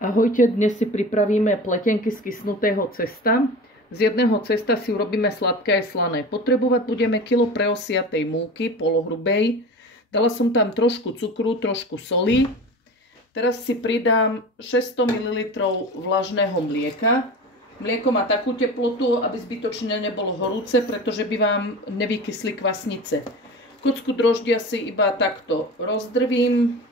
Ahojte, dnes si pripravíme pletenky z kysnutého cesta. Z jedného cesta si urobíme sladké aj slané. Potrebovať budeme kilo preosiatej múky, polohrubej. Dala som tam trošku cukru, trošku soli. Teraz si pridám 600 ml vlažného mlieka. Mlieko má takú teplotu, aby zbytočne nebolo horúce, pretože by vám nevykysli kvasnice. Kocku droždia si iba takto rozdrvím.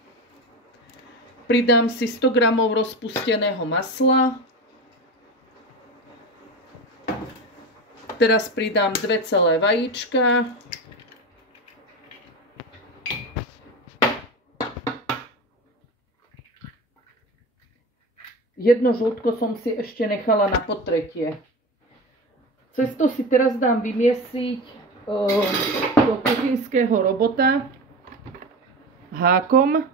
Pridám si 100 g rozpusteného masla. Teraz pridám 2 celé vajíčka. Jedno žltko som si ešte nechala na potretie. Cesto si teraz dám vymiesiť do kuchynského robota hákom.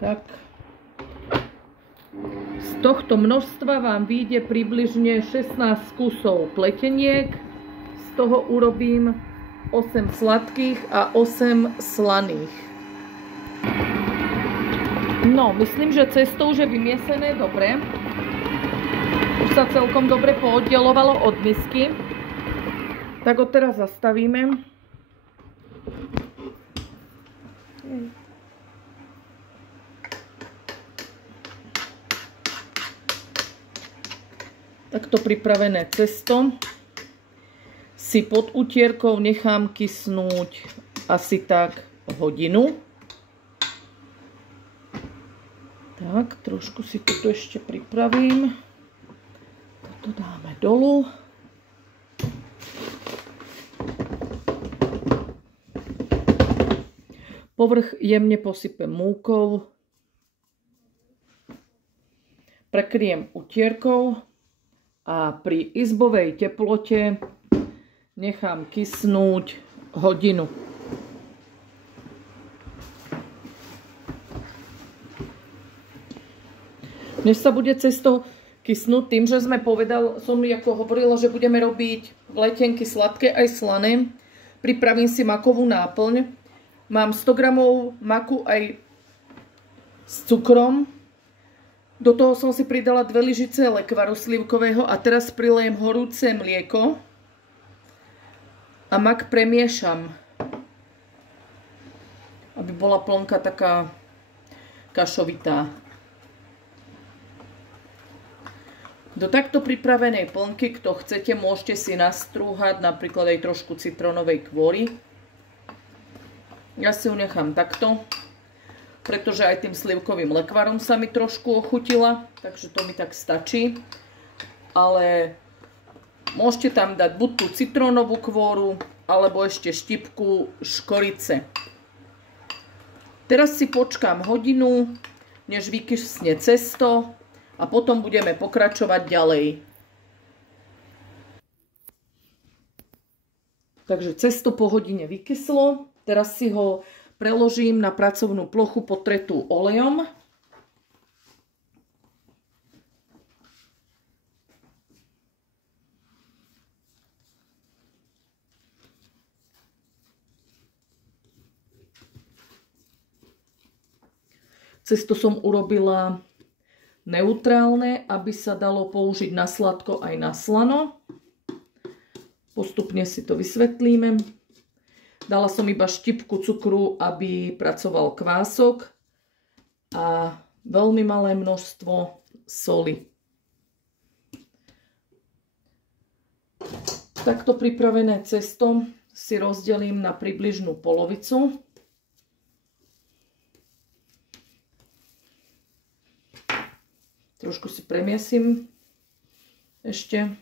Tak. Z tohto množstva vám vyjde približne 16 kusov pleteniek. Z toho urobím 8 sladkých a 8 slaných. No, myslím, že cesto už je vymiesené dobre. Už sa celkom dobre pooddelovalo od misky. Tak ho teraz zastavíme. Takto pripravené cesto si pod utierkou nechám kysnúť asi tak hodinu. Tak, trošku si toto ešte pripravím. Toto dáme dolu. Povrch jemne posypem múkou. Prekryjem utierkou. A pri izbovej teplote nechám kysnúť hodinu. Než sa bude cesto kysnúť, tým, že som hovorila, že budeme robiť pletenky sladké aj slané, pripravím si makovú náplň. Mám 100 g maku aj s cukrom. Do toho som si pridala 2 lyžice lekvaru slivkového a teraz prilejem horúce mlieko a mak premiešam, aby bola plnka taká kašovitá. Do takto pripravenej plnky, kto chcete, môžete si nastrúhať napríklad aj trošku citrónovej kvôry. Ja si ju nechám takto, pretože aj tým slivkovým lekvarom sa mi trošku ochutila, takže to mi tak stačí. Ale môžete tam dať buď tú citrónovú kvôru, alebo ešte štipku škorice. Teraz si počkám hodinu, než vykysne cesto a potom budeme pokračovať ďalej. Takže cesto po hodine vykyslo, teraz si ho preložím na pracovnú plochu potretú olejom. Cesto som urobila neutrálne, aby sa dalo použiť na sladko aj na slano. Postupne si to vysvetlíme. Dala som iba štipku cukru, aby pracoval kvások a veľmi malé množstvo soli. Takto pripravené cesto si rozdelím na približnú polovicu. Trošku si premiesím ešte.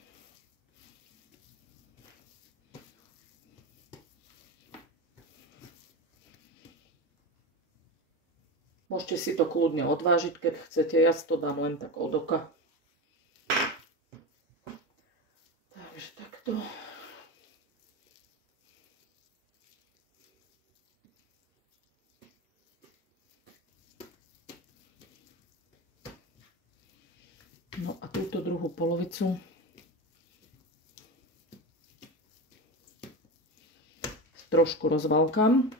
Môžete si to kľudne odvážiť, keď chcete. Ja si to dám len tak od oka. Takže takto. No a túto druhú polovicu trošku rozvalkám.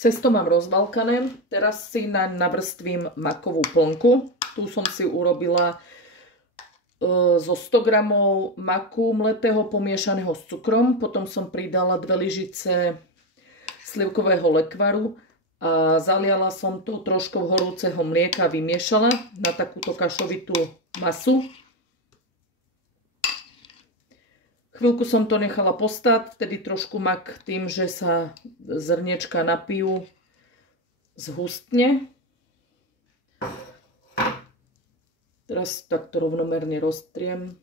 Cesto mám rozvalkané, teraz si naň navrstvím makovú plnku. Tu som si urobila zo 100 g maku mletého pomiešaného s cukrom. Potom som pridala 2 lyžice slivkového lekvaru a zaliala som to troškou horúceho mlieka a vymiešala na takúto kašovitú masu. Chvíľku som to nechala postáť, vtedy trošku mak tým, že sa zrniečka napijú, zhustne. Teraz takto rovnomerne roztriem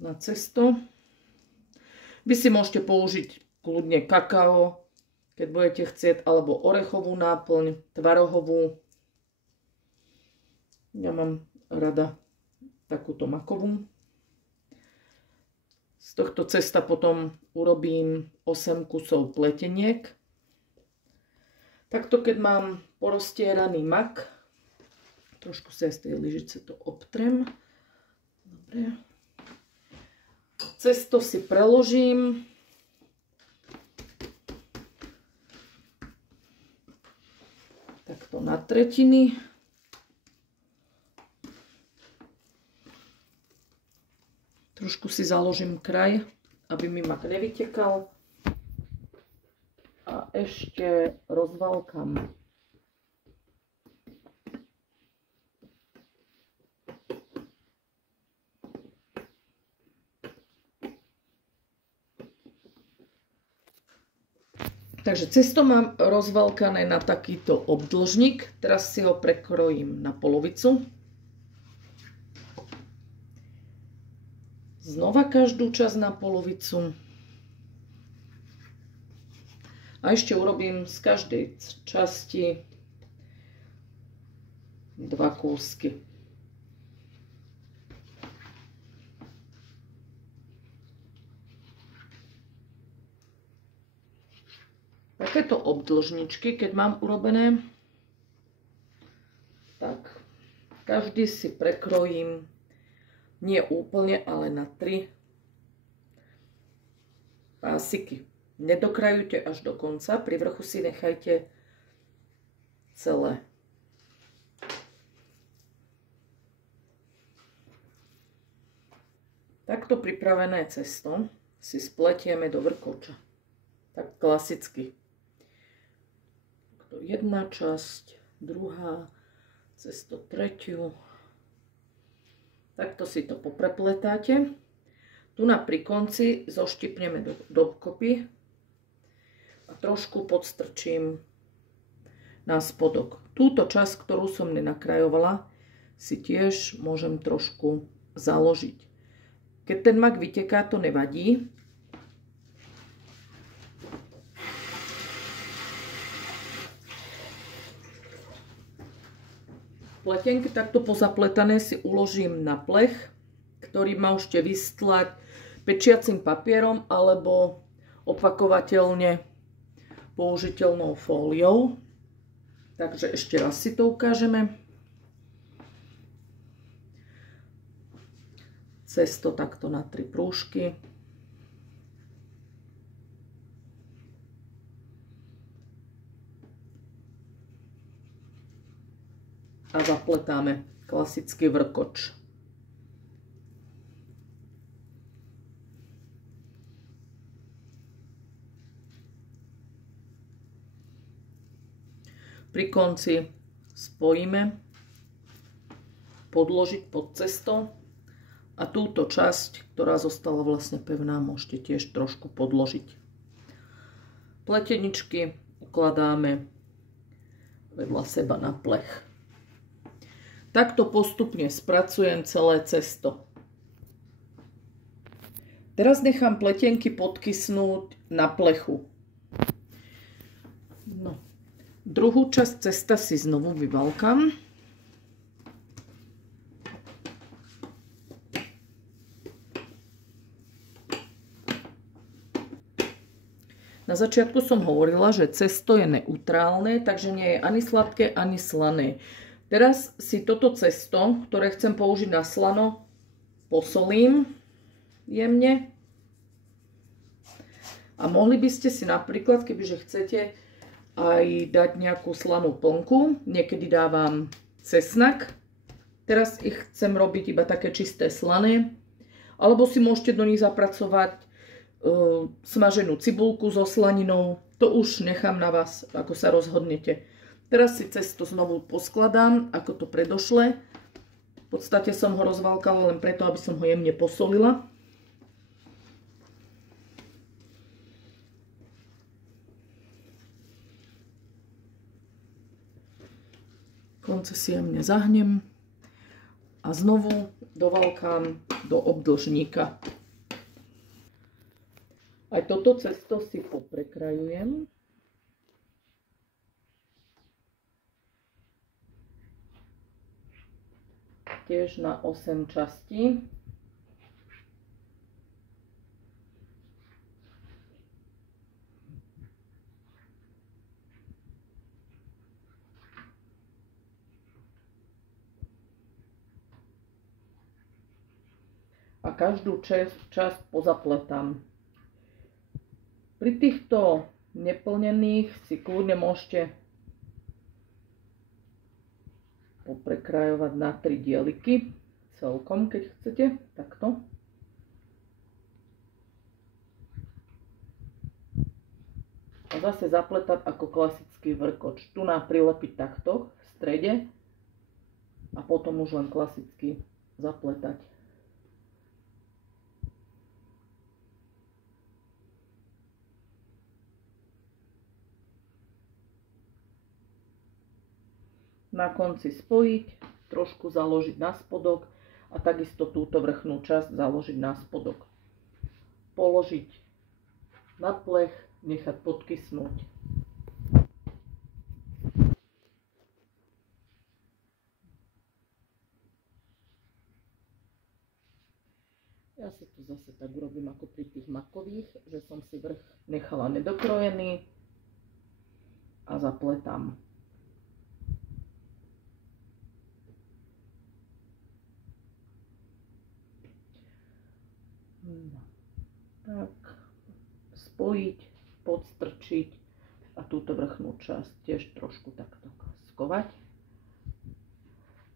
na cesto. Vy si môžete použiť kľudne kakao, keď budete chcieť, alebo orechovú náplň, tvarohovú. Ja mám rada takúto makovú. Z tohto cesta potom urobím 8 kusov pleteniek. Takto keď mám poroztieraný mak, trošku sa z tej lyžice to obtrem. Dobre. Cesto si preložím. Takto na tretiny. Trošku si založím kraj, aby mi mak nevytekal. A ešte rozvalkám. Takže cesto mám rozvalkané na takýto obdĺžnik. Teraz si ho prekrojím na polovicu. Znova každú časť na polovicu. A ešte urobím z každej časti 2 kúsky. Takéto obdĺžničky, keď mám urobené, tak každý si prekrojím nie úplne, ale na 3 pásiky. Nedokrajujte až do konca, pri vrchu si nechajte celé. Takto pripravené cesto si spletieme do vrkoča. Tak klasicky. Jedna časť, druhá, cesto tretiu. Takto si to poprepletáte. Tu pri konci zoštipneme dokopy a trošku podstrčím na spodok. Túto časť, ktorú som nenakrajovala, si tiež môžem trošku založiť. Keď ten mak vyteká, to nevadí. Pletenky takto pozapletané si uložím na plech, ktorý môžete vystlať pečiacim papierom alebo opakovateľne použiteľnou fóliou. Takže ešte raz si to ukážeme. Cesto takto na 3 prúžky. A zapletáme klasický vrkoč. Pri konci spojíme, podložiť pod cesto a túto časť, ktorá zostala vlastne pevná, môžete tiež trošku podložiť. Pleteničky ukladáme vedľa seba na plech. Takto postupne spracujem celé cesto. Teraz nechám pletenky podkysnúť na plechu. No. Druhú časť cesta si znovu vyvalkám. Na začiatku som hovorila, že cesto je neutrálne, takže nie je ani sladké, ani slané. Teraz si toto cesto, ktoré chcem použiť na slano, posolím jemne. A mohli by ste si napríklad, kebyže chcete, aj dať nejakú slanú plnku. Niekedy dávam cesnak. Teraz ich chcem robiť iba také čisté slané. Alebo si môžete do nich zapracovať smaženú cibulku so slaninou. To už nechám na vás, ako sa rozhodnete. Teraz si cesto znovu poskladám, ako to predošle. V podstate som ho rozvalkala len preto, aby som ho jemne posolila. Konce si jemne zahnem a znovu dovalkám do obdĺžníka. Aj toto cesto si poprekrajujem. Tiež na 8 častí. A každú časť pozapletám. Pri týchto neplnených si kľudne môžete poprekrajovať na 3 dieliky celkom, keď chcete, takto. A zase zapletať ako klasický vrkoč. Tu nám prilepiť takto v strede a potom už len klasicky zapletať. Na konci spojiť, trošku založiť na spodok a takisto túto vrchnú časť založiť na spodok. Položiť na plech, nechať podkysnúť. Ja si to zase tak urobím ako pri tých makových, že som si vrch nechala nedokrojený a zapletám. Tak, spojiť, podstrčiť a túto vrchnú časť tiež trošku takto skovať.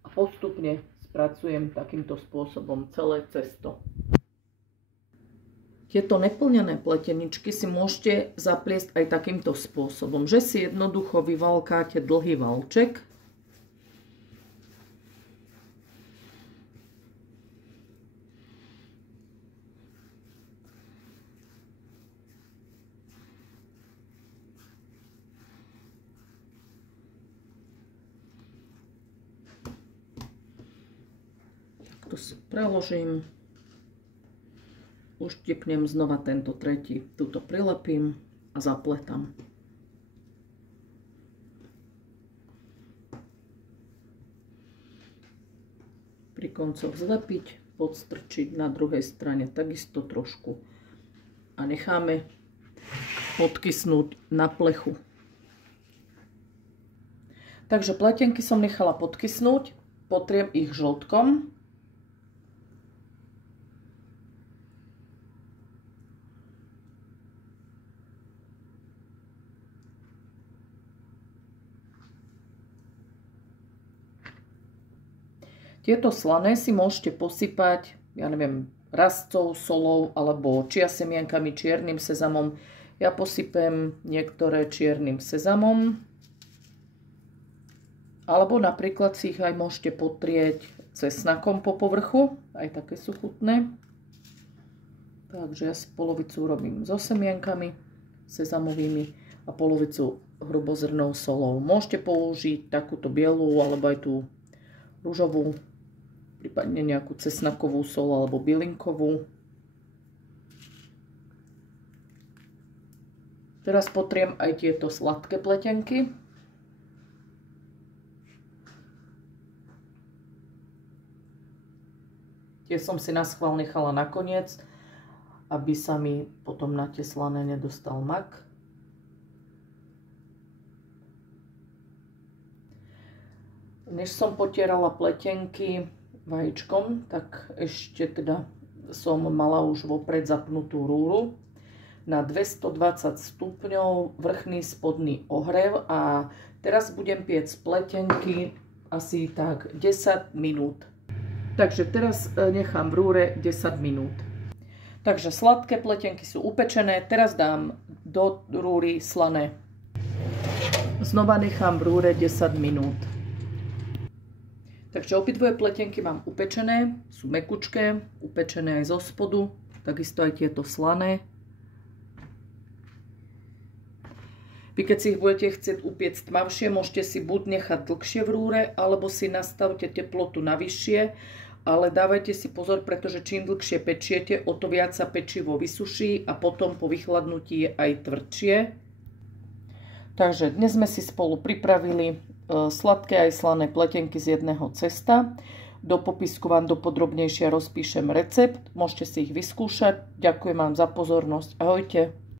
A postupne spracujem takýmto spôsobom celé cesto. Tieto neplnené pleteničky si môžete zapliesť aj takýmto spôsobom, že si jednoducho vyvalkáte dlhý valček. To si preložím, uštipnem znova tento tretí, tuto prilepím a zapletám. Pri koncoch zlepiť, podstrčiť na druhej strane takisto trošku a necháme podkysnúť na plechu. Takže pletenky som nechala podkysnúť, potriem ich žltkom. Tieto slané si môžete posypať, ja neviem, rastcov, solou alebo čia semienkami, čiernym sezamom. Ja posypem niektoré čiernym sezamom. Alebo napríklad si ich aj môžete potrieť cesnakom po povrchu. Aj také sú chutné. Takže ja si polovicu robím so semienkami sezamovými a polovicu hrubozrnou solou. Môžete použiť takúto bielú alebo aj tú ružovú, prípadne nejakú cesnakovú sol alebo bylinkovú. Teraz potriem aj tieto sladké pletenky. Tie som si naschvál nechala nakoniec, aby sa mi potom na tie slané nedostal mak. než som potierala pletenky vajíčkom, tak ešte teda som mala už vopred zapnutú rúru na 220 stupňov vrchný spodný ohrev a teraz budem piec pletenky asi tak 10 minút. Takže teraz nechám v rúre 10 minút. Takže sladké pletenky sú upečené, teraz dám do rúry slané. Znova nechám v rúre 10 minút. Takže obidvoje pletenky mám upečené, sú mekučké, upečené aj zo spodu, takisto aj tieto slané. Vy keď si ich budete chcieť upiecť tmavšie, môžete si buď nechať dlhšie v rúre, alebo si nastavte teplotu na vyššie, ale dávajte si pozor, pretože čím dlhšie pečiete, o to viac sa pečivo vysuší a potom po vychladnutí je aj tvrdšie. Takže dnes sme si spolu pripravili sladké aj slané pletenky z jedného cesta. Do popisku vám dopodrobnejšie rozpíšem recept, môžete si ich vyskúšať. Ďakujem vám za pozornosť. Ahojte.